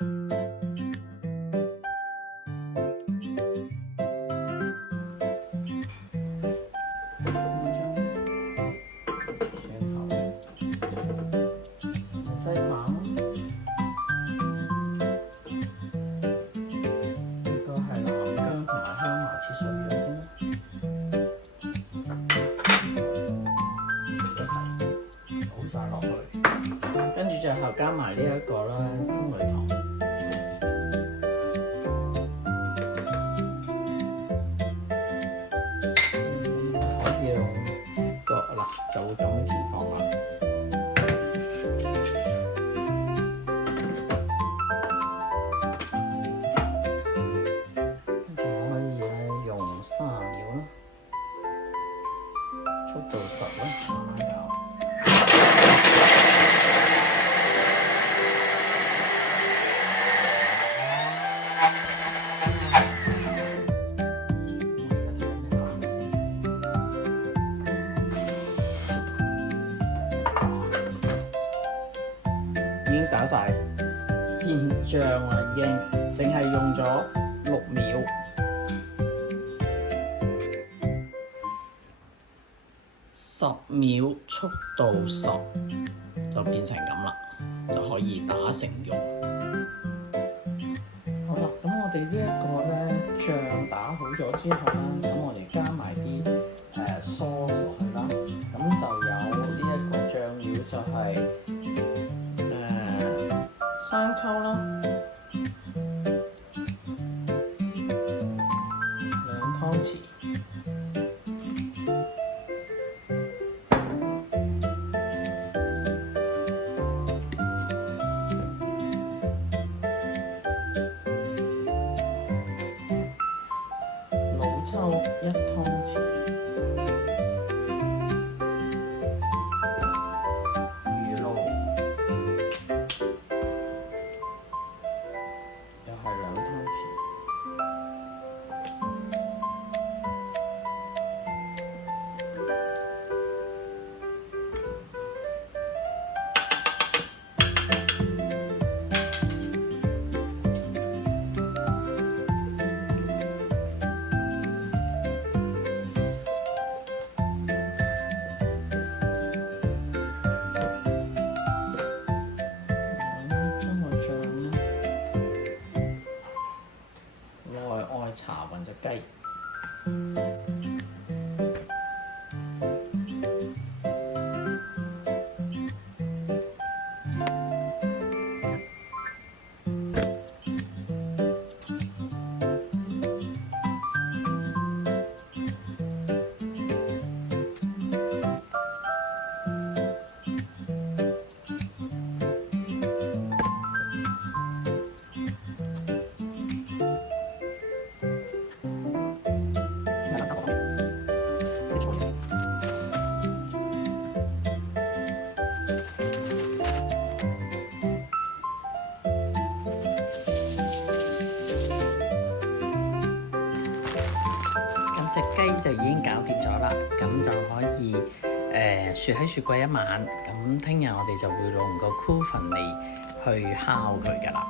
西棒，呢個係南薑同埋香茅切碎咗先啦，倒晒落去，跟住最後加埋呢一個啦，棕櫚糖。可以用個嗱就會咁樣前放啦。30秒啦，速度10啦，慢慢搞。已經打晒變醬啦，已經淨係用咗6秒。10秒速度10就變成咁啦，就可以打成肉。好啦，咁我哋呢一個咧醬打好咗之後啦，咁我哋加埋啲sauce 落去啦，咁就有呢一個醬料就係生抽啦，2湯匙。臭1湯匙，魚露又係2湯匙，茶混隻雞，隻雞就已經搞掂咗啦，咁就可以雪喺雪櫃1晚，咁聽日我哋就會用個 oven 嚟去烤佢㗎啦。